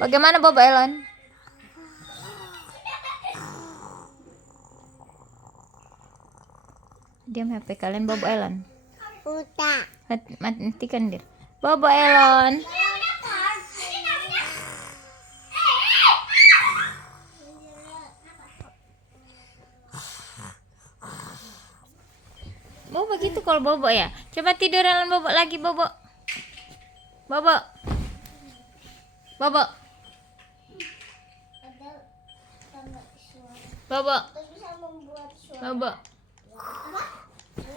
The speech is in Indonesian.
Bagaimana Bobo Elon? Diam HP kalian Bobo Elon. Udah. Matikan dir. Bobo Elon. Bobo gitu kalau Bobo ya. Coba tidur Elon Bobo lagi Bobo. Bobo. Bobo. Bobo. Terus bisa membuat suara. Bobo. Apa?